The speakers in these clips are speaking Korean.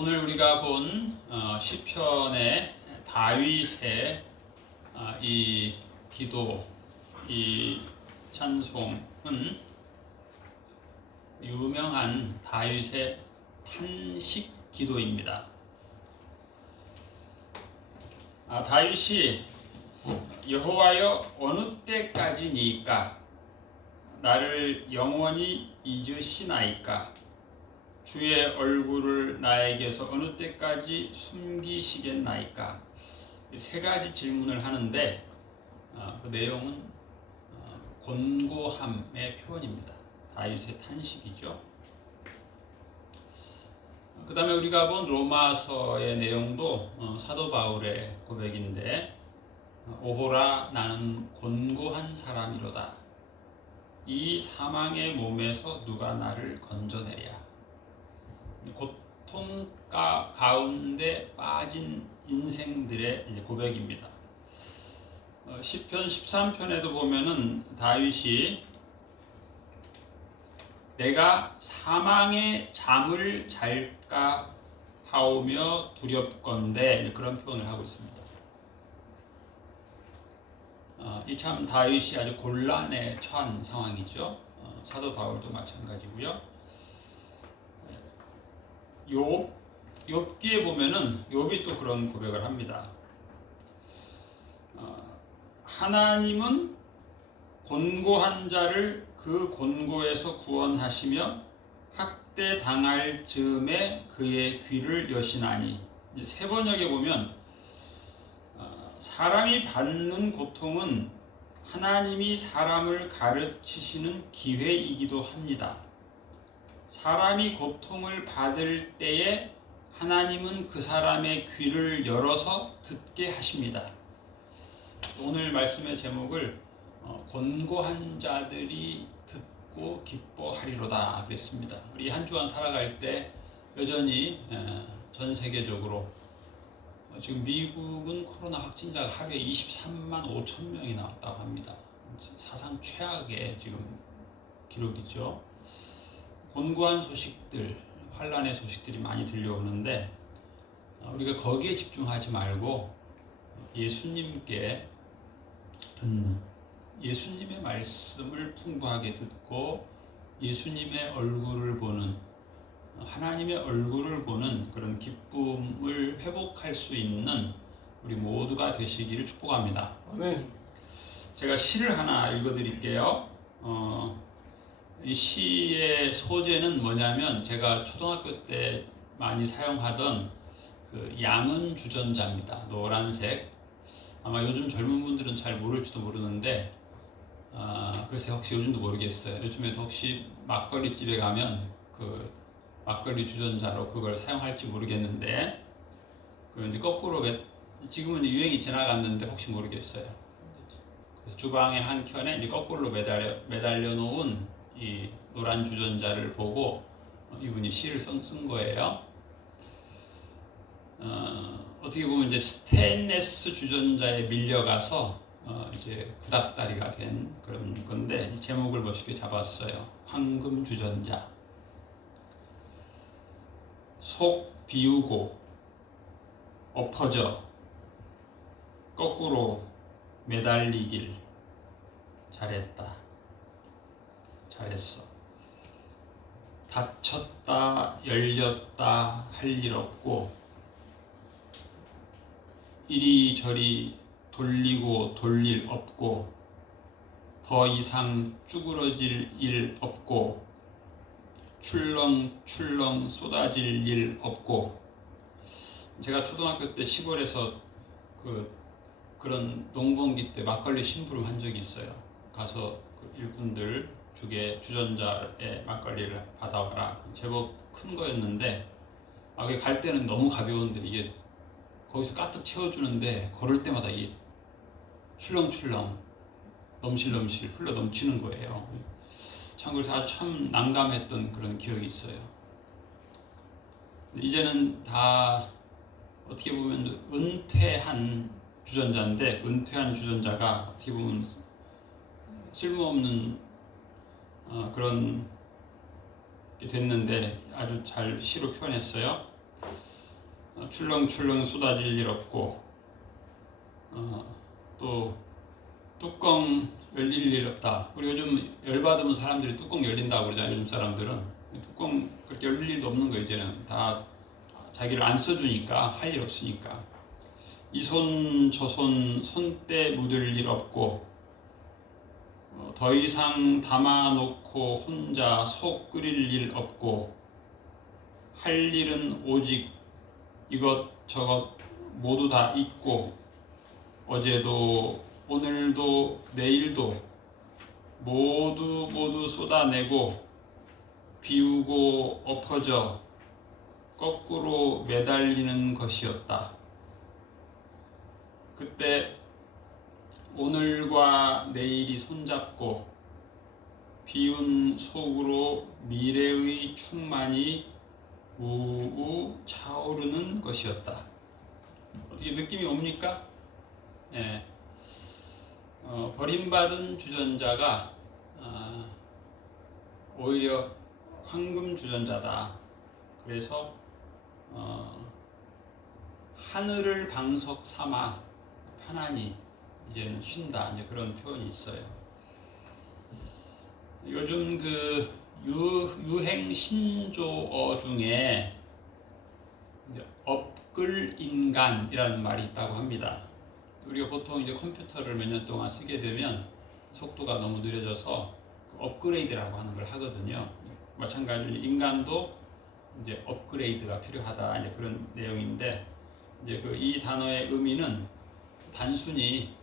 오늘 우리가 본 시편의 다윗의 이 기도, 이 찬송은 유명한 다윗의 탄식 기도입니다. 다윗이 여호와여 어느 때까지니까 나를 영원히 잊으시나이까 주의 얼굴을 나에게서 어느 때까지 숨기시겠나이까. 세 가지 질문을 하는데 그 내용은 곤고함의 표현입니다. 다윗의 탄식이죠. 그 다음에 우리가 본 로마서의 내용도 사도 바울의 고백인데 오호라 나는 곤고한 사람이로다. 이 사망의 몸에서 누가 나를 건져내랴. 고통 가운데 빠진 인생들의 고백입니다. 시편 13편에도 보면은 다윗이 내가 사망의 잠을 잘까 하오며 두렵건대 그런 표현을 하고 있습니다. 이 참 다윗이 아주 곤란에 처한 상황이죠. 사도 바울도 마찬가지고요. 욥기에 보면은 욥이 또 그런 고백을 합니다. 하나님은 곤고한 자를 그 곤고에서 구원하시며 학대 당할 즈음에 그의 귀를 여시나니. 세 번역에 보면 사람이 받는 고통은 하나님이 사람을 가르치시는 기회이기도 합니다. 사람이 고통을 받을 때에 하나님은 그 사람의 귀를 열어서 듣게 하십니다. 오늘 말씀의 제목을 곤고한 자들이 듣고 기뻐하리로다 그랬습니다. 우리 한 주간 살아갈 때 여전히 전 세계적으로 지금 미국은 코로나 확진자가 하루에 23만 5천 명이 나왔다고 합니다. 사상 최악의 지금 기록이죠. 곤고한 소식들, 환난의 소식들이 많이 들려오는데 우리가 거기에 집중하지 말고 예수님께 듣는, 예수님의 말씀을 풍부하게 듣고 예수님의 얼굴을 보는, 하나님의 얼굴을 보는 그런 기쁨을 회복할 수 있는 우리 모두가 되시기를 축복합니다. 아멘. 제가 시를 하나 읽어드릴게요. 이 시의 소재는 뭐냐면 제가 초등학교 때 많이 사용하던 그 양은 주전자입니다. 노란색. 아마 요즘 젊은 분들은 잘 모를지도 모르는데 그래서 혹시 요즘도 모르겠어요. 요즘에도 혹시 막걸리 집에 가면 그 막걸리 주전자로 그걸 사용할지 모르겠는데 그 이제 거꾸로 지금은 유행이 지나갔는데 혹시 모르겠어요. 그래서 주방의 한 켠에 이제 거꾸로 매달려 놓은 이 노란 주전자를 보고 이분이 시를 쓴 거예요. 어떻게 보면 이제 스테인레스 주전자에 밀려가서 이제 구닥다리가 된 그런 건데 이 제목을 멋있게 잡았어요. 황금 주전자. 속 비우고 엎어져 거꾸로 매달리길 잘했다. 잘했어. 닫혔다 열렸다 할 일 없고 이리저리 돌리고 돌릴 없고 더 이상 쭈그러질 일 없고 출렁출렁 쏟아질 일 없고. 제가 초등학교 때 시골에서 그런 농번기 때 막걸리 심부름 한 적이 있어요. 가서 일꾼들 주전자에 막걸리를 받아와라. 제법 큰 거였는데 그게 갈 때는 너무 가벼운데 이게 거기서 가득 채워주는데 걸을 때마다 이게 출렁출렁 넘실넘실 흘러 넘치는 거예요. 참 그래서 아주 참 난감했던 그런 기억이 있어요. 이제는 다 어떻게 보면 은퇴한 주전자인데 은퇴한 주전자가 어떻게 보면 쓸모없는 그런 게 됐는데 아주 잘 시로 표현했어요. 출렁출렁 쏟아질 일 없고 또 뚜껑 열릴 일 없다. 우리 요즘 열받으면 사람들이 뚜껑 열린다고 그러잖아요. 요즘 사람들은 뚜껑 그렇게 열릴 일도 없는 거 이제는 다 자기를 안 써주니까 할 일 없으니까 이 손 저 손 손때 묻을 일 없고 더 이상 담아놓고 혼자 속 끓일 일 없고 할 일은 오직 이것저것 모두 다 있고 어제도 오늘도 내일도 모두 쏟아내고 비우고 엎어져 거꾸로 매달리는 것이었다. 그때 오늘과 내일이 손잡고 비운 속으로 미래의 충만이 우우 차오르는 것이었다. 어떻게 느낌이 옵니까? 예. 버림받은 주전자가 오히려 황금 주전자다. 그래서 하늘을 방석 삼아 편안히 이제는 쉰다. 이제 그런 표현이 있어요. 요즘 그 유행 신조어 중에 이제 업글 인간이라는 말이 있다고 합니다. 우리가 보통 이제 컴퓨터를 몇 년 동안 쓰게 되면 속도가 너무 느려져서 그 업그레이드라고 하는 걸 하거든요. 마찬가지로 인간도 이제 업그레이드가 필요하다. 이제 그런 내용인데 이제 그 이 단어의 의미는 단순히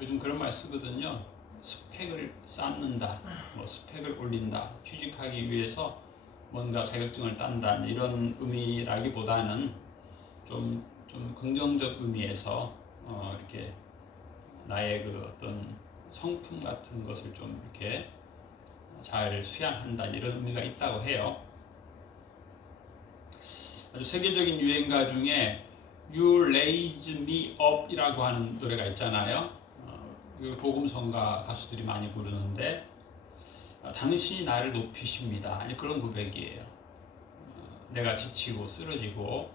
요즘 그런 말 쓰거든요. 스펙을 쌓는다, 뭐 스펙을 올린다, 취직하기 위해서 뭔가 자격증을 딴다 이런 의미라기보다는 좀 긍정적 의미에서 이렇게 나의 그 어떤 성품 같은 것을 좀 이렇게 잘 수양한다 이런 의미가 있다고 해요. 아주 세계적인 유행가 중에 You Raise Me Up이라고 하는 노래가 있잖아요. 복음성가 가수들이 많이 부르는데 당신이 나를 높이십니다. 그런 고백이에요. 내가 지치고 쓰러지고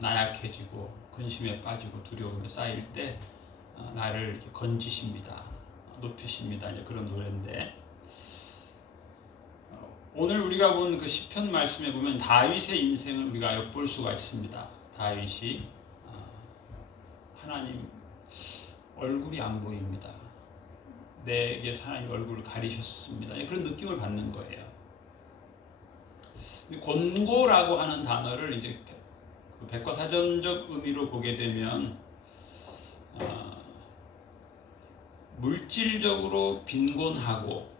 나약해지고 근심에 빠지고 두려움에 쌓일 때 나를 이렇게 건지십니다. 높이십니다. 이제 그런 노래인데 오늘 우리가 본 그 시편 말씀에 보면 다윗의 인생을 우리가 엿볼 수가 있습니다. 다윗이 하나님 얼굴이 안 보입니다. 내게 하나님 얼굴을 가리셨습니다. 그런 느낌을 받는 거예요. 곤고라고 하는 단어를 이제 백과사전적 의미로 보게 되면 물질적으로 빈곤하고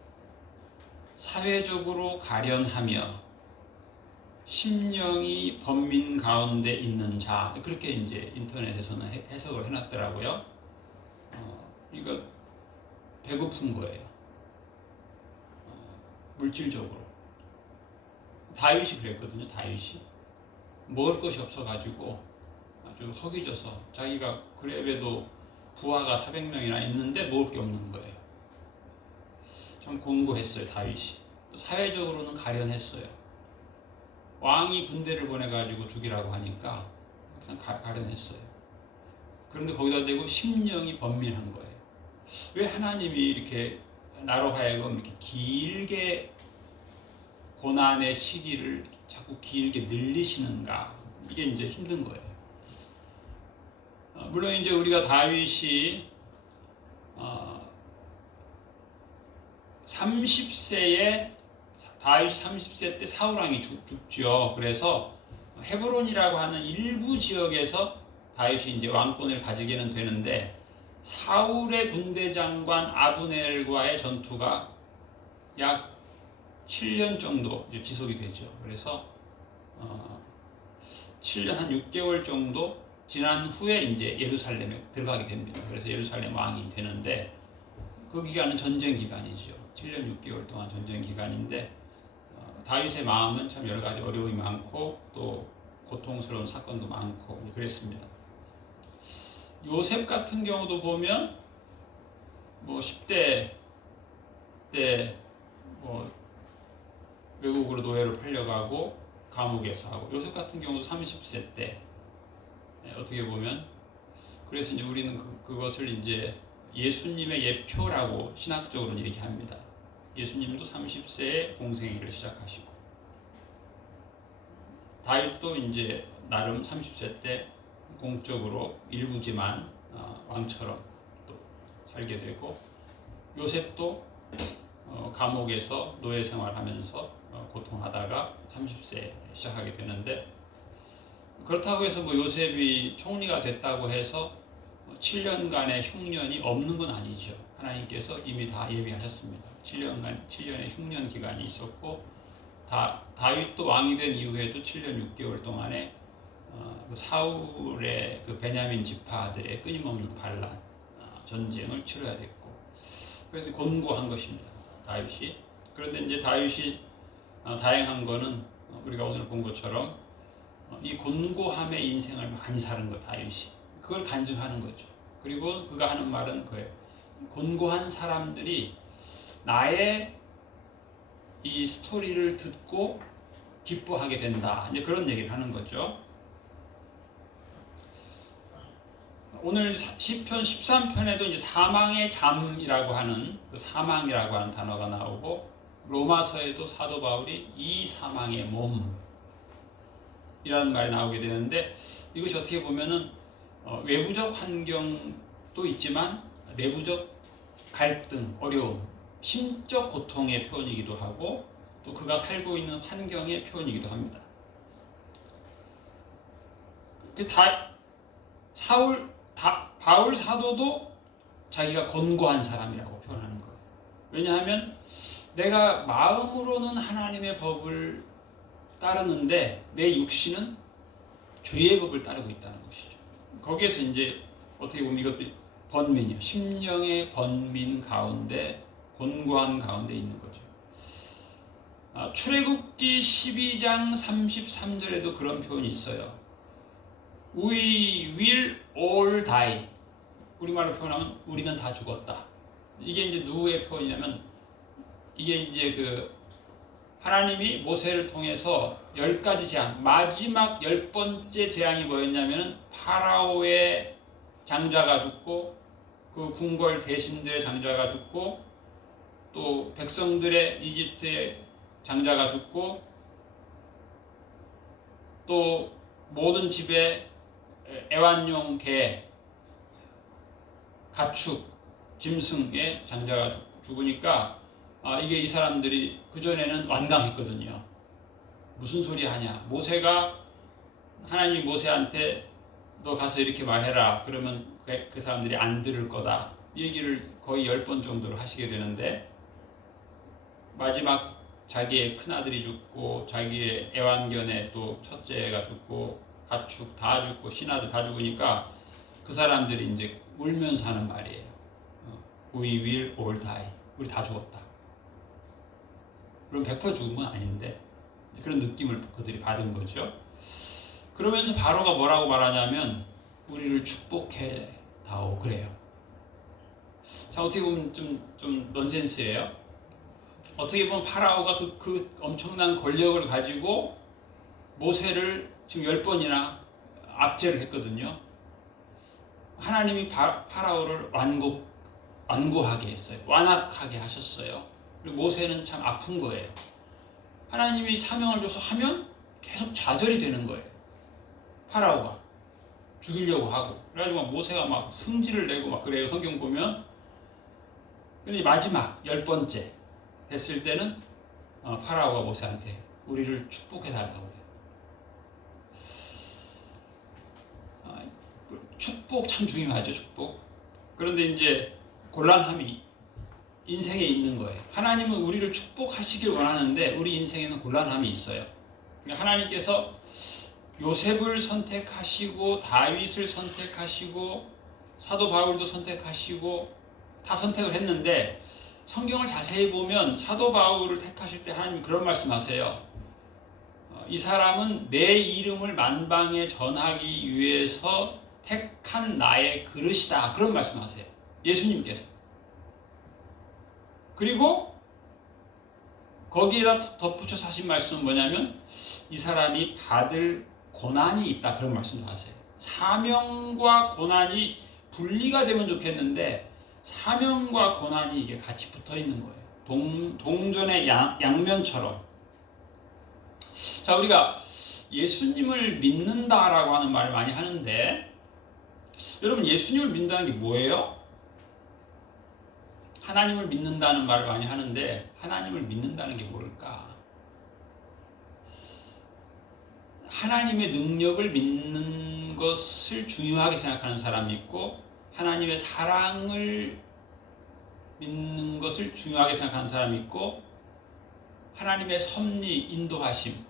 사회적으로 가련하며 심령이 번민 가운데 있는 자 그렇게 이제 인터넷에서는 해석을 해놨더라고요. 이거 배고픈 거예요. 물질적으로. 다윗이 그랬거든요. 다윗이 먹을 것이 없어가지고 아주 허기져서 자기가 그레베도 부하가 400명이나 있는데 먹을 게 없는 거예요. 참 공고했어요. 다윗이. 또 사회적으로는 가련했어요. 왕이 군대를 보내가지고 죽이라고 하니까 그냥 가련했어요. 그런데 거기다 대고 심령이 번민한 거예요. 왜 하나님이 이렇게 나로 하여금 이렇게 길게 고난의 시기를 자꾸 길게 늘리시는가? 이게 이제 힘든 거예요. 물론 이제 우리가 다윗이 30세 때 사울 왕이 죽죠. 그래서 헤브론이라고 하는 일부 지역에서 다윗이 이제 왕권을 가지게는 되는데 사울의 군대 장관 아브넬과의 전투가 약 7년 정도 지속이 되죠. 그래서 7년 한 6개월 정도 지난 후에 이제 예루살렘에 들어가게 됩니다. 그래서 예루살렘 왕이 되는데 그 기간은 전쟁 기간이죠. 7년 6개월 동안 전쟁 기간인데 다윗의 마음은 참 여러 가지 어려움이 많고 또 고통스러운 사건도 많고 그랬습니다. 요셉 같은 경우도 보면 뭐 10대 때 뭐 외국으로 노예로 팔려가고 감옥에서 하고, 요셉 같은 경우도 30세 때 어떻게 보면, 그래서 이제 우리는 그것을 이제 예수님의 예표라고 신학적으로 얘기합니다. 예수님도 30세에 공생애를 시작하시고, 다윗도 이제 나름 30세 때 공적으로 일부지만 왕처럼 또 살게 되고, 요셉도 감옥에서 노예 생활하면서 고통하다가 30세에 시작하게 되는데, 그렇다고 해서 뭐 요셉이 총리가 됐다고 해서 7년간의 흉년이 없는 건 아니죠. 하나님께서 이미 다 예비하셨습니다. 7년의 흉년 기간이 있었고, 다윗도 왕이 된 이후에도 7년 6개월 동안에 그 사울의 그 베냐민 지파들의 끊임없는 반란, 전쟁을 치러야 됐고, 그래서 곤고한 것입니다, 다윗이. 그런데 이제 다윗이 다행한 거는 우리가 오늘 본 것처럼 이 곤고함의 인생을 많이 사는 거, 다윗이. 그걸 간증하는 거죠. 그리고 그가 하는 말은 그예요. 곤고한 사람들이 나의 이 스토리를 듣고 기뻐하게 된다, 이제 그런 얘기를 하는 거죠. 오늘 시편 13편에도 이제 사망의 잠이라고 하는, 그 사망이라고 하는 단어가 나오고, 로마서에도 사도 바울이 이 사망의 몸이라는 말이 나오게 되는데, 이것이 어떻게 보면은 외부적 환경도 있지만 내부적 갈등, 어려움, 심적 고통의 표현이기도 하고, 또 그가 살고 있는 환경의 표현이기도 합니다. 바울 사도도 자기가 곤고한 사람이라고 표현하는 거예요. 왜냐하면 내가 마음으로는 하나님의 법을 따르는데 내 육신은 죄의 법을 따르고 있다는 것이죠. 거기에서 이제 어떻게 보면 이것도 번민이에요. 심령의 번민 가운데, 곤고한 가운데 있는 거죠. 출애굽기 12장 33절에도 그런 표현이 있어요. We will all die. 우리말로 표현하면 우리는 다 죽었다. 이게 이제 누구의 표현이냐면, 이게 이제 그 하나님이 모세를 통해서 10가지 재앙, 마지막 10번째 재앙이 뭐였냐면은 파라오의 장자가 죽고, 그 궁궐 대신들의 장자가 죽고, 또 백성들의 이집트의 장자가 죽고, 또 모든 집에 애완용 개, 가축, 짐승의 장자가 죽으니까 이게 이 사람들이 그전에는 완강했거든요. 무슨 소리 하냐. 모세가, 하나님이 모세한테 너 가서 이렇게 말해라, 그러면 그 사람들이 안 들을 거다, 이 얘기를 거의 10번 정도로 하시게 되는데, 마지막 자기의 큰아들이 죽고, 자기의 애완견의 또 첫째가 죽고, 가축 다 죽고, 신하들 다 죽으니까 그 사람들이 이제 울면서 하는 말이에요. We will all die. 우리 다 죽었다. 그럼 100% 죽은 건 아닌데 그런 느낌을 그들이 받은 거죠. 그러면서 바로가 뭐라고 말하냐면 우리를 축복해 다오, 그래요. 자, 어떻게 보면 좀 넌센스예요. 어떻게 보면 파라오가 그 엄청난 권력을 가지고 모세를 지금 10번이나 압제를 했거든요. 하나님이 파라오를 완고하게 했어요. 완악하게 하셨어요. 그리고 모세는 참 아픈 거예요. 하나님이 사명을 줘서 하면 계속 좌절이 되는 거예요. 파라오가 죽이려고 하고, 그래가지고 모세가 막 승질을 내고 막 그래요. 성경 보면. 근데 마지막 10번째 됐을 때는 파라오가 모세한테 우리를 축복해 달라고 그래요. 축복 참 중요하죠, 축복. 그런데 이제 곤란함이 인생에 있는 거예요. 하나님은 우리를 축복하시길 원하는데 우리 인생에는 곤란함이 있어요. 그러니까 하나님께서 요셉을 선택하시고, 다윗을 선택하시고, 사도 바울도 선택하시고, 다 선택을 했는데, 성경을 자세히 보면 사도 바울을 택하실 때 하나님이 그런 말씀하세요. 이 사람은 내 이름을 만방에 전하기 위해서 택한 나의 그릇이다, 그런 말씀하세요. 예수님께서. 그리고 거기에다 덧붙여서 하신 말씀은 뭐냐면 이 사람이 받을 고난이 있다, 그런 말씀도 하세요. 사명과 고난이 분리가 되면 좋겠는데 사명과 고난이 이게 같이 붙어 있는 거예요. 동전의 양면처럼. 자, 우리가 예수님을 믿는다라고 하는 말을 많이 하는데, 여러분 예수님을 믿는다는 게 뭐예요? 하나님을 믿는다는 말을 많이 하는데 하나님을 믿는다는 게 뭘까? 하나님의 능력을 믿는 것을 중요하게 생각하는 사람이 있고, 하나님의 사랑을 믿는 것을 중요하게 생각하는 사람이 있고, 하나님의 섭리, 인도하심,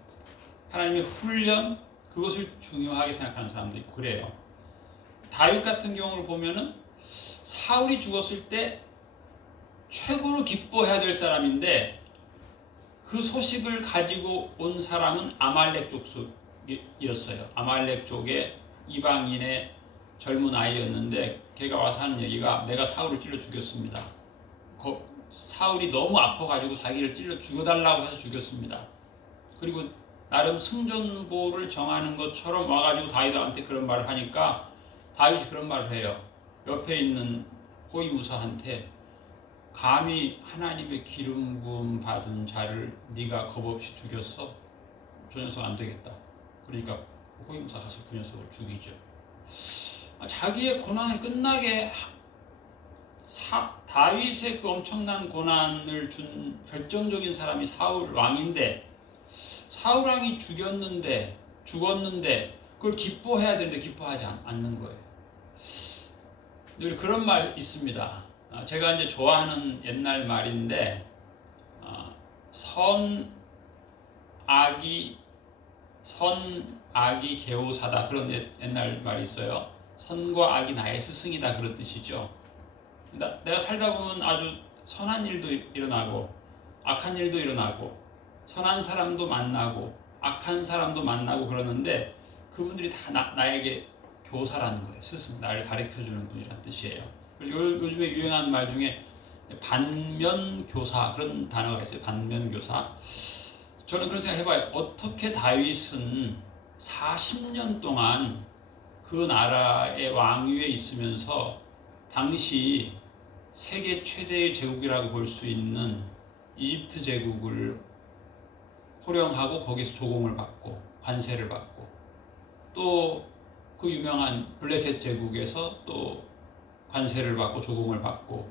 하나님의 훈련, 그것을 중요하게 생각하는 사람도 있고 그래요. 다윗 같은 경우를 보면은 사울이 죽었을 때 최고로 기뻐해야 될 사람인데 그 소식을 가지고 온 사람은 아말렉 족속이었어요. 아말렉 족의 이방인의 젊은 아이였는데 걔가 와서 하는 얘기가 내가 사울을 찔러 죽였습니다. 사울이 너무 아파가지고 자기를 찔러 죽여달라고 해서 죽였습니다. 그리고 나름 승전보를 정하는 것처럼 와가지고 다윗한테 그런 말을 하니까 다윗이 그런 말을 해요. 옆에 있는 호위무사한테 감히 하나님의 기름 부음 받은 자를 네가 겁없이 죽였어? 저 녀석 안 되겠다. 그러니까 호위무사 가서 그 녀석을 죽이죠. 자기의 고난을 끝나게 다윗의 그 엄청난 고난을 준 결정적인 사람이 사울 왕인데, 사울 왕이 죽었는데 그걸 기뻐해야 되는데 기뻐하지 않는 거예요. 늘 그런 말 있습니다. 제가 이제 좋아하는 옛날 말인데, 선악이 계오사다, 그런 옛날 말이 있어요. 선과 악이 나의 스승이다, 그런 뜻이죠. 내가 살다 보면 아주 선한 일도 일어나고 악한 일도 일어나고 선한 사람도 만나고 악한 사람도 만나고 그러는데 그분들이 다 나에게 교사라는 거예요. 스승, 나를 가르쳐주는 분이라는 뜻이에요. 요즘에 유행하는 말 중에 반면교사, 그런 단어가 있어요. 반면교사. 저는 그런 생각 해봐요. 어떻게 다윗은 40년 동안 그 나라의 왕위에 있으면서 당시 세계 최대의 제국이라고 볼 수 있는 이집트 제국을 호령하고 거기서 조공을 받고 관세를 받고, 또 그 유명한 블레셋 제국에서 또 관세를 받고 조공을 받고,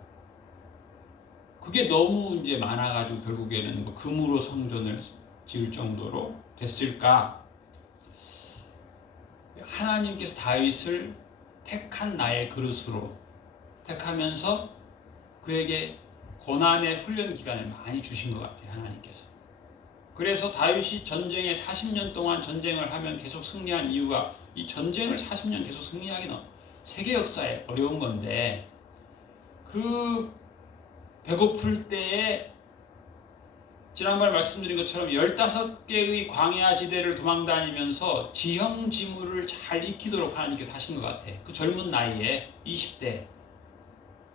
그게 너무 이제 많아가지고 결국에는 뭐 금으로 성전을 지을 정도로 됐을까? 하나님께서 다윗을 택한 나의 그릇으로 택하면서 그에게 고난의 훈련 기간을 많이 주신 것 같아요, 하나님께서. 그래서 다윗이 전쟁에 40년 동안 전쟁을 하면 계속 승리한 이유가, 이 전쟁을 40년 계속 승리하기는 세계 역사에 어려운 건데, 그 배고플 때에 지난번에 말씀드린 것처럼 15개의 광야 지대를 도망다니면서 지형지물을 잘 익히도록 하나님께서 하신 것 같아. 그 젊은 나이에 20대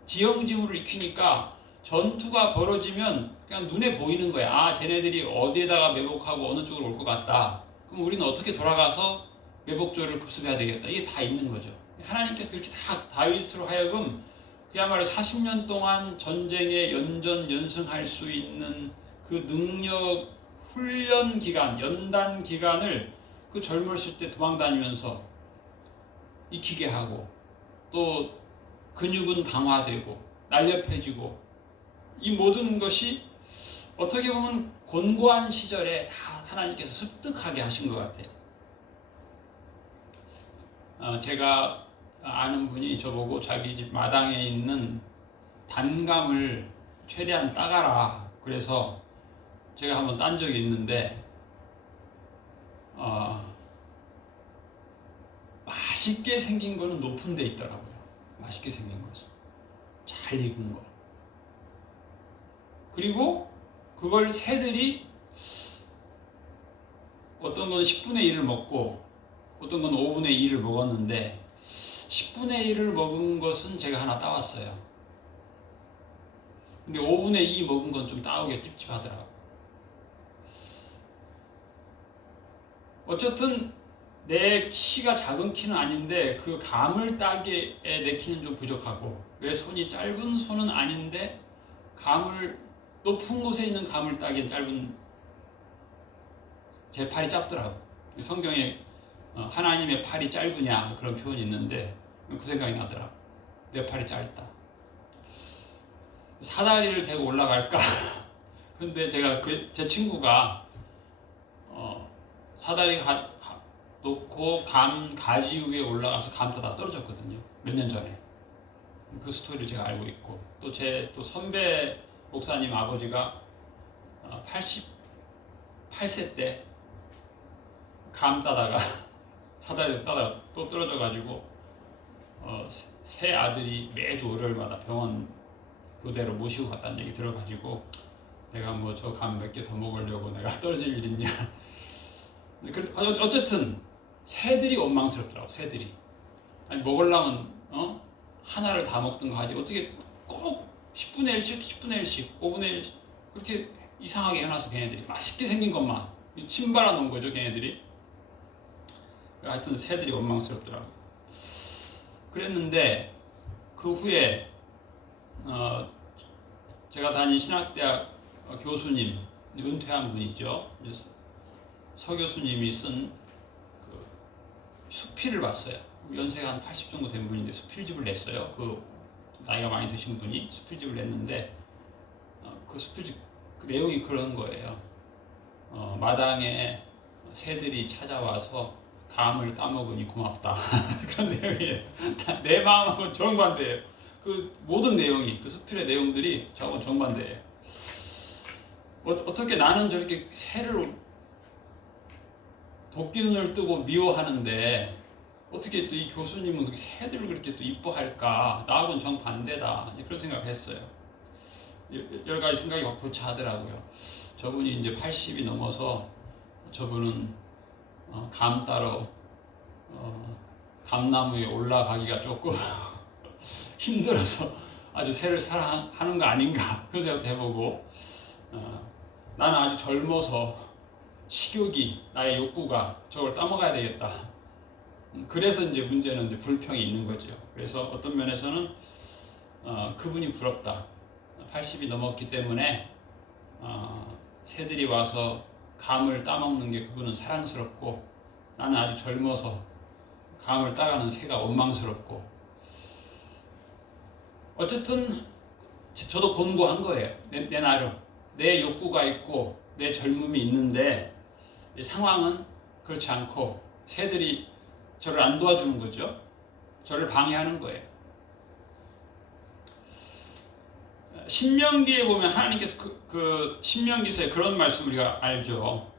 지형지물을 익히니까 전투가 벌어지면 그냥 눈에 보이는 거야. 아, 쟤네들이 어디에다가 매복하고 어느 쪽으로 올 것 같다. 그럼 우리는 어떻게 돌아가서 매복조를 급습해야 되겠다. 이게 다 있는 거죠. 하나님께서 그렇게 다 다윗으로 하여금 그야말로 40년 동안 전쟁에 연전연승할 수 있는 그 능력 훈련 기간, 연단 기간을 그 젊었을 때 도망다니면서 익히게 하고, 또 근육은 강화되고 날렵해지고, 이 모든 것이 어떻게 보면 곤고한 시절에 다 하나님께서 습득하게 하신 것 같아요. 제가 아는 분이 저보고 자기 집 마당에 있는 단감을 최대한 따가라, 그래서 제가 한번 딴 적이 있는데 맛있게 생긴 거는 높은 데 있더라고요. 맛있게 생긴 것은 잘 익은 거. 그리고 그걸 새들이 어떤 건 10분의 1을 먹고 어떤 건 5분의 2를 먹었는데 10분의 1을 먹은 것은 제가 하나 따왔어요. 근데 5분의 2 먹은 건 좀 따오기 찝찝하더라고요. 어쨌든 내 키가 작은 키는 아닌데 그 감을 따기에 내 키는 좀 부족하고 내 손이 짧은 손은 아닌데 감을 높은 곳에 있는 감을 따기엔 짧은 제 팔이 짧더라고. 성경에 하나님의 팔이 짧으냐 그런 표현이 있는데 그 생각이 나더라. 내 팔이 짧다. 사다리를 대고 올라갈까? 근데 제가 제 친구가 사다리 놓고 감 가지 위에 올라가서 감 따다 떨어졌거든요. 몇 년 전에. 그 스토리를 제가 알고 있고 또 제 선배 목사님 아버지가 88세 때 감 따다가 사다리 따다가 또 떨어져가지고 새 아들이 매주 월요일마다 병원 그대로 모시고 갔다는 얘기 들어가지고 내가 뭐 저 감 몇 개 더 먹으려고 내가 떨어질 일 있냐. 어쨌든 새들이 원망스럽더라고. 새들이 아니 먹으려면 하나를 다 먹든가 하지 어떻게 꼭 10분의 1씩 10분의 1씩 5분의 1씩 그렇게 이상하게 해놔서 걔네들이 맛있게 생긴 것만 침발아 놓은 거죠. 걔네들이. 하여튼 새들이 원망스럽더라고. 그랬는데 그 후에 제가 다닌 신학대학 교수님, 은퇴한 분이죠. 서 교수님이 쓴 그 수필을 봤어요. 연세가 한 80 정도 된 분인데 수필집을 냈어요. 그 나이가 많이 드신 분이 수필집을 냈는데 그 수필집 그 내용이 그런 거예요. 마당에 새들이 찾아와서 감을 따먹으니 고맙다. 그런 내용이에요. 내 마음하고는 정반대예요. 그 모든 내용이 그 수필의 내용들이 저하고는 정반대예요. 어떻게 나는 저렇게 새를 도끼 눈을 뜨고 미워하는데 어떻게 또 이 교수님은 그 새들을 그렇게 또 이뻐할까? 나하고는 정반대다. 그런 생각을 했어요. 여러 가지 생각이 막 교차하더라고요. 저분이 이제 80이 넘어서 저분은 감 따러 감나무에 올라가기가 조금 힘들어서 아주 새를 사랑하는 거 아닌가 그런 생각도 해보고 나는 아주 젊어서 식욕이 나의 욕구가 저걸 따먹어야 되겠다. 그래서 이제 문제는 이제 불평이 있는 거죠. 그래서 어떤 면에서는 그분이 부럽다. 80이 넘었기 때문에 새들이 와서 감을 따먹는 게 그분은 사랑스럽고 나는 아주 젊어서 감을 따가는 새가 원망스럽고 어쨌든 저도 곤고한 거예요. 내 나름 내 욕구가 있고 내 젊음이 있는데 상황은 그렇지 않고 새들이 저를 안 도와주는 거죠. 저를 방해하는 거예요. 신명기에 보면 하나님께서 그 신명기서에 그런 말씀 우리가 알죠.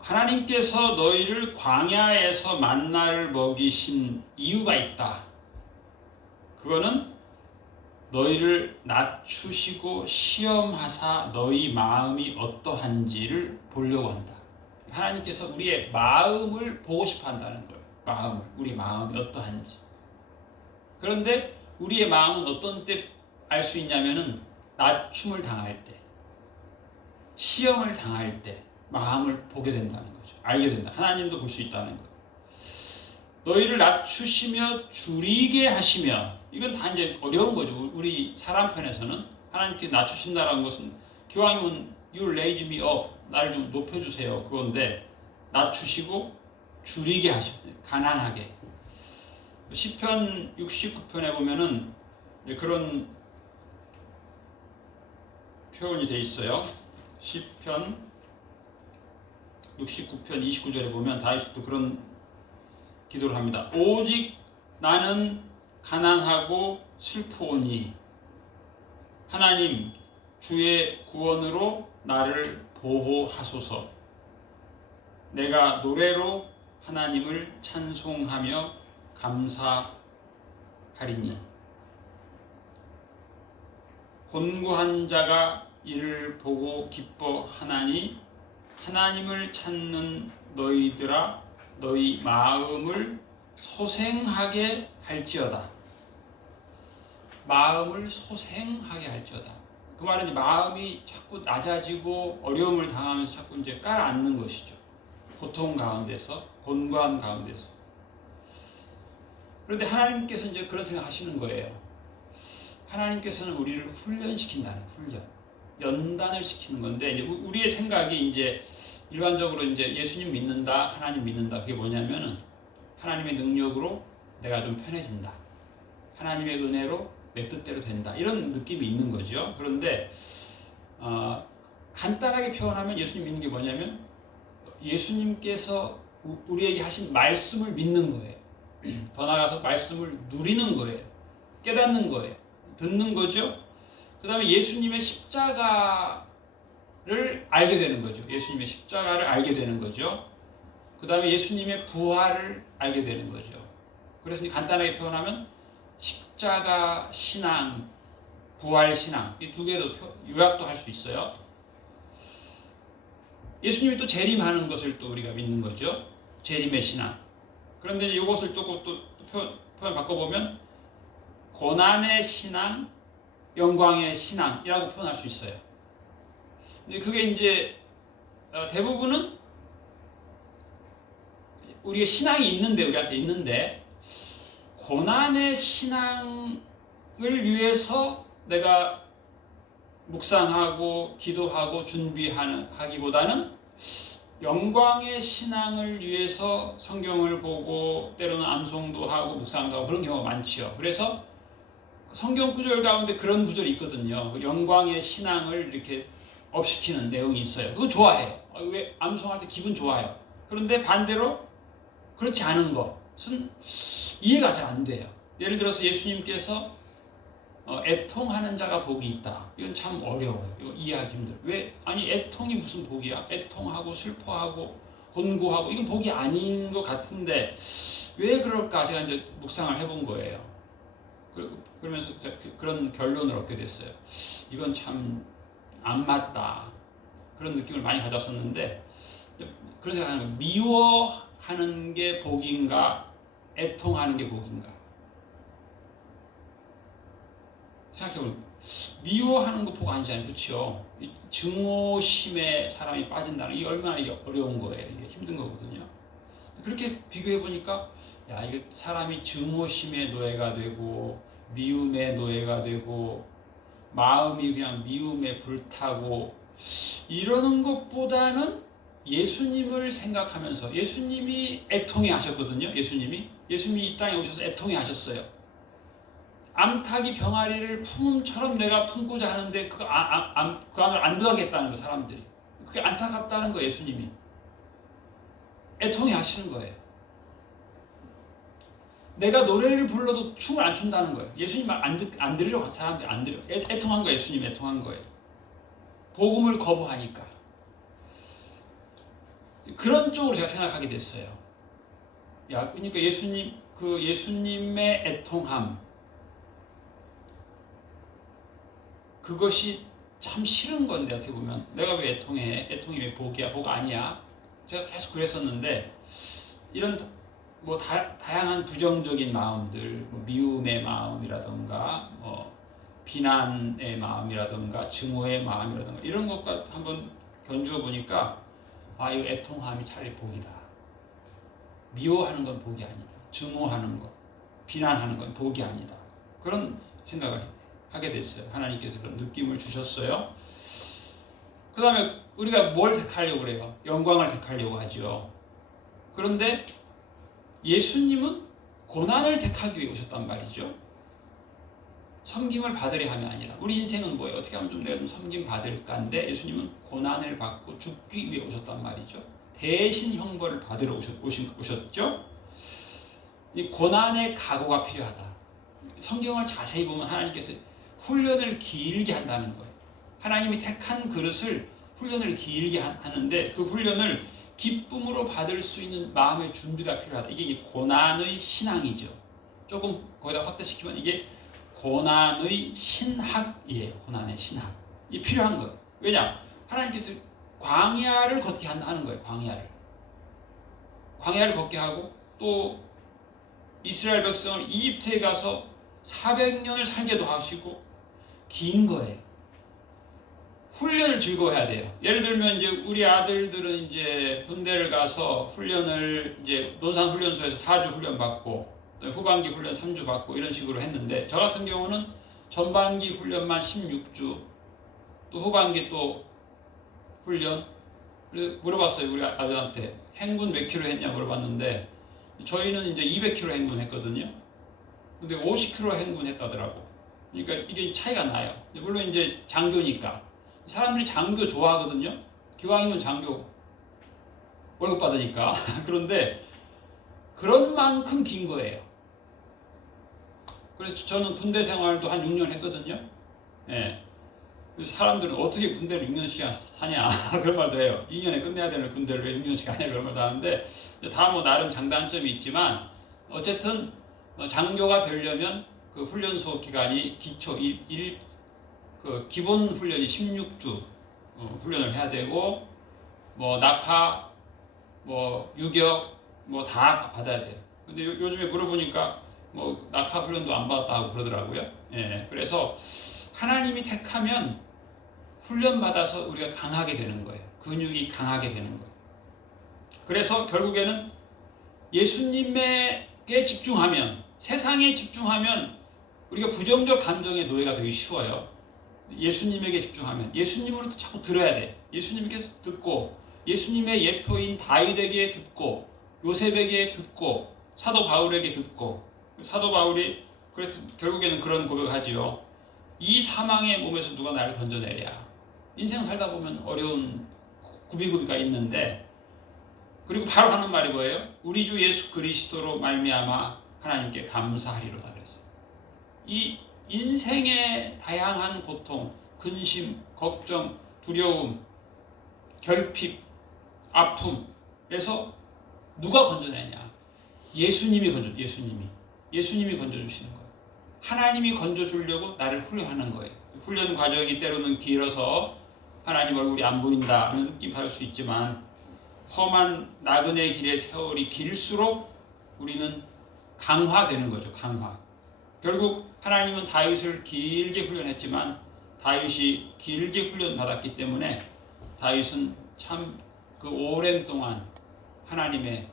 하나님께서 너희를 광야에서 만나를 먹이신 이유가 있다. 그거는 너희를 낮추시고 시험하사 너희 마음이 어떠한지를 보려고 한다. 하나님께서 우리의 마음을 보고 싶어 한다는 거예요. 우리 마음이 어떠한지. 그런데 우리의 마음은 어떤 때 알 수 있냐면은 낮춤을 당할 때, 시험을 당할 때 마음을 보게 된다는 거죠. 알게 된다. 하나님도 볼 수 있다는 거예요. 너희를 낮추시며 줄이게 하시며 이건 다 이제 어려운 거죠. 우리 사람 편에서는 하나님께 낮추신다는 것은 기왕이면 You raise me up 나를 좀 높여주세요. 그건데 낮추시고 줄이게 하시고 가난하게 시편 69편에 보면은 그런 표현이 돼 있어요. 시편 69편 29절에 보면 다윗도 그런 기도를 합니다. 오직 나는 가난하고 슬프오니 하나님 주의 구원으로 나를 보호하소서. 내가 노래로 하나님을 찬송하며 감사하리니 곤고한 자가 이를 보고 기뻐하나니 하나님을 찾는 너희들아 너희 마음을 소생하게 할지어다. 마음을 소생하게 할지어다. 그 말은 마음이 자꾸 낮아지고 어려움을 당하면서 자꾸 이제 깔아앉는 것이죠. 고통 가운데서, 곤고한 가운데서. 그런데 하나님께서 이제 그런 생각 하시는 거예요. 하나님께서는 우리를 훈련시킨다는 훈련, 연단을 시키는 건데, 이제 우리의 생각이 이제 일반적으로 이제 예수님 믿는다, 하나님 믿는다. 그게 뭐냐면은 하나님의 능력으로 내가 좀 편해진다. 하나님의 은혜로 내 뜻대로 된다. 이런 느낌이 있는 거죠. 그런데 간단하게 표현하면 예수님 믿는 게 뭐냐면 예수님께서 우리에게 하신 말씀을 믿는 거예요. 더 나아가서 말씀을 누리는 거예요. 깨닫는 거예요. 듣는 거죠. 그 다음에 예수님의 십자가를 알게 되는 거죠. 예수님의 십자가를 알게 되는 거죠. 그 다음에 예수님의 부활을 알게 되는 거죠. 그래서 간단하게 표현하면 십자가 신앙, 부활 신앙, 이 두 개도 요약도 할 수 있어요. 예수님이 또 재림하는 것을 또 우리가 믿는 거죠. 재림의 신앙. 그런데 이것을 조금 또 표현 바꿔보면 고난의 신앙, 영광의 신앙이라고 표현할 수 있어요. 근데 그게 이제 대부분은 우리의 신앙이 있는데, 우리한테 있는데, 고난의 신앙을 위해서 내가 묵상하고 기도하고 준비하기보다는 영광의 신앙을 위해서 성경을 보고 때로는 암송도 하고 묵상도 하고 그런 경우가 많지요. 그래서 성경 구절 가운데 그런 구절이 있거든요. 영광의 신앙을 이렇게 업시키는 내용이 있어요. 그거 좋아해요. 왜 암송할 때 기분 좋아요. 그런데 반대로 그렇지 않은 것은 이해가 잘 안 돼요. 예를 들어서 예수님께서 애통하는 자가 복이 있다. 이건 참 어려워요. 이거 이해하기 힘들어요. 왜? 아니 애통이 무슨 복이야? 애통하고 슬퍼하고 곤고하고 이건 복이 아닌 것 같은데 왜 그럴까? 제가 이제 묵상을 해본 거예요. 그러면서 그런 결론을 얻게 됐어요. 이건 참 안 맞다. 그런 느낌을 많이 가졌었는데 그런 생각하는 거예요. 미워하는 게 복인가? 애통하는 게 복인가? 생각해보면 미워하는 거 복 아니잖아요. 그렇죠? 증오심에 사람이 빠진다는 게 얼마나 이게 어려운 거예요. 이게 힘든 거거든요. 그렇게 비교해보니까 야, 이게 사람이 증오심의 노예가 되고 미움의 노예가 되고 마음이 그냥 미움에 불타고 이러는 것보다는 예수님을 생각하면서 예수님이 애통해 하셨거든요. 예수님이 이 땅에 오셔서 애통해 하셨어요. 암탉이 병아리를 품음처럼 내가 품고자 하는데 그 안을 안 들어가겠다는 거 사람들이. 그게 안타깝다는 거 예수님이. 애통해 하시는 거예요. 내가 노래를 불러도 춤을 안 춘다는 거예요. 예수님 말 안 들으려고 사람들이 안 들어. 애통한 거예요. 예수님 애통한 거예요. 복음을 거부하니까. 그런 쪽으로 제가 생각하게 됐어요. 야, 그러니까 예수님의 애통함 그것이 참 싫은 건데 어떻게 보면 내가 왜 애통해? 애통이 왜 복이야? 복 아니야? 제가 계속 그랬었는데 이런 뭐 다양한 부정적인 마음들, 뭐 미움의 마음이라든가, 뭐 비난의 마음이라든가, 증오의 마음이라든가 이런 것과 한번 견주어 보니까 아, 이 애통함이 차라리 복이다. 미워하는 건 복이 아니다. 증오하는 것, 비난하는 건 복이 아니다. 그런 생각을 하게 됐어요. 하나님께서 그런 느낌을 주셨어요. 그 다음에 우리가 뭘 택하려고 그래요? 영광을 택하려고 하죠. 그런데 예수님은 고난을 택하기 위해 오셨단 말이죠. 섬김을 받으려 함이 아니라 우리 인생은 뭐예요? 어떻게 하면 좀 내가 좀 섬김 받을까인데 예수님은 고난을 받고 죽기 위해 오셨단 말이죠. 대신 형벌을 받으러 오셨죠. 이 고난의 각오가 필요하다. 성경을 자세히 보면 하나님께서 훈련을 길게 한다는 거예요. 하나님이 택한 그릇을 훈련을 길게 하는데 그 훈련을 기쁨으로 받을 수 있는 마음의 준비가 필요하다. 이게 고난의 신앙이죠. 조금 거기다 확대시키면 이게 고난의 신학이에요. 고난의 신학. 이게 필요한 거예요. 왜냐? 하나님께서 광야를 걷게 하는 거예요. 광야를 걷게 하고 또 이스라엘 백성을 이집트에 가서 400년을 살게도 하시고 긴 거예요. 훈련을 즐거워해야 돼요. 예를 들면 이제 우리 아들들은 이제 군대를 가서 훈련을 이제 논산훈련소에서 4주 훈련 받고 후반기 훈련 3주 받고 이런 식으로 했는데, 저 같은 경우는 전반기 훈련만 16주, 또 후반기 또 훈련. 그래서 물어봤어요, 우리 아들한테 행군 몇 킬로 했냐 물어봤는데, 저희는 이제 200km 행군했거든요. 근데 50km 행군했다더라고. 그러니까 이게 차이가 나요. 물론 이제 장교니까 사람들이 장교 좋아하거든요. 기왕이면 장교 월급 받으니까. 그런데 그런 만큼 긴 거예요. 그래서 저는 군대 생활도 한 6년 했거든요. 예. 그래서 사람들은 어떻게 군대를 6년씩 하냐 그런 말도 해요. 2년에 끝내야 되는 군대를 왜 6년씩 하냐 그런 말도 하는데, 다 뭐 나름 장단점이 있지만 어쨌든 장교가 되려면 그 훈련소 기간이 기초 그 기본 훈련이 16주 훈련을 해야 되고, 뭐 낙하, 뭐 유격 뭐 다 받아야 돼요. 근데 요즘에 물어보니까 뭐 낙하 훈련도 안 받았다고 그러더라고요. 예, 그래서 하나님이 택하면 훈련 받아서 우리가 강하게 되는 거예요. 근육이 강하게 되는 거예요. 그래서 결국에는 예수님에게 집중하면, 세상에 집중하면 우리가 부정적 감정의 노예가 되기 쉬워요. 예수님에게 집중하면 예수님으로부터 자꾸 들어야 돼. 예수님께서 듣고, 예수님의 예표인 다윗에게 듣고, 요셉에게 듣고, 사도 바울에게 듣고. 사도 바울이 그래서 결국에는 그런 고백을 하지요. 이 사망의 몸에서 누가 나를 건져내랴. 인생 살다 보면 어려운 구비구비가 있는데, 그리고 바로 하는 말이 뭐예요? 우리 주 예수 그리스도로 말미암아 하나님께 감사하리로다 그랬어요. 이 인생의 다양한 고통, 근심, 걱정, 두려움, 결핍, 아픔에서 누가 건져내냐? 예수님이 건져주시는 거예요. 하나님이 건져주려고 나를 훈련하는 거예요. 훈련 과정이 때로는 길어서 하나님 얼굴이 안 보인다는 느낌 받을 수 있지만, 험한 나그네 길의 세월이 길수록 우리는 강화되는 거죠. 강화. 결국 하나님은 다윗을 길게 훈련했지만 다윗이 길게 훈련받았기 때문에 다윗은 참 그 오랜 동안 하나님의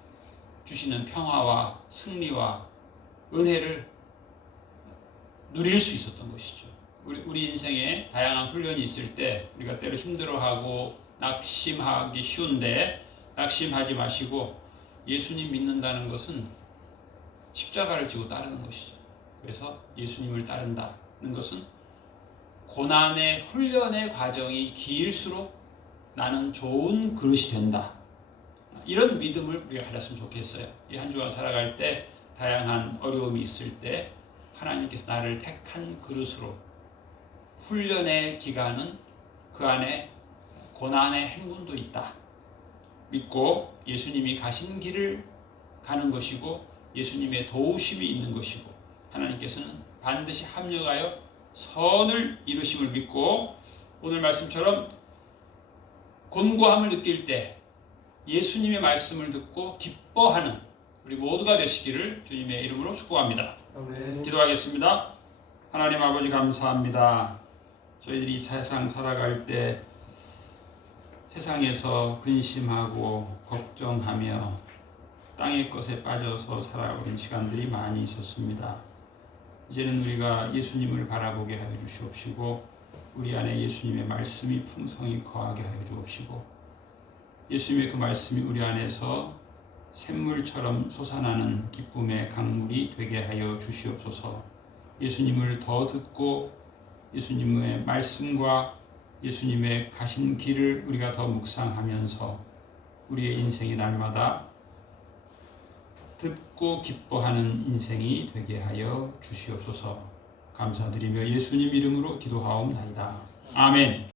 주시는 평화와 승리와 은혜를 누릴 수 있었던 것이죠. 우리 인생에 다양한 훈련이 있을 때 우리가 때로 힘들어하고 낙심하기 쉬운데, 낙심하지 마시고 예수님 믿는다는 것은 십자가를 지고 따르는 것이죠. 그래서 예수님을 따른다는 것은 고난의 훈련의 과정이 길수록 나는 좋은 그릇이 된다. 이런 믿음을 우리가 가졌으면 좋겠어요. 이 한 주간 살아갈 때 다양한 어려움이 있을 때 하나님께서 나를 택한 그릇으로, 훈련의 기간은 그 안에 고난의 행군도 있다 믿고 예수님이 가신 길을 가는 것이고, 예수님의 도우심이 있는 것이고, 하나님께서는 반드시 합력하여 선을 이루심을 믿고, 오늘 말씀처럼 곤고함을 느낄 때 예수님의 말씀을 듣고 기뻐하는 우리 모두가 되시기를 주님의 이름으로 축복합니다. 아멘. 기도하겠습니다. 하나님 아버지 감사합니다. 저희들이 이 세상 살아갈 때 세상에서 근심하고 걱정하며 땅의 것에 빠져서 살아온 시간들이 많이 있었습니다. 이제는 우리가 예수님을 바라보게 하여 주시옵시고, 우리 안에 예수님의 말씀이 풍성히 거하게 하여 주옵시고, 예수님의 그 말씀이 우리 안에서 샘물처럼 솟아나는 기쁨의 강물이 되게 하여 주시옵소서. 예수님을 더 듣고 예수님의 말씀과 예수님의 가신 길을 우리가 더 묵상하면서 우리의 인생이 날마다 듣고 기뻐하는 인생이 되게 하여 주시옵소서. 감사드리며 예수님 이름으로 기도하옵나이다. 아멘.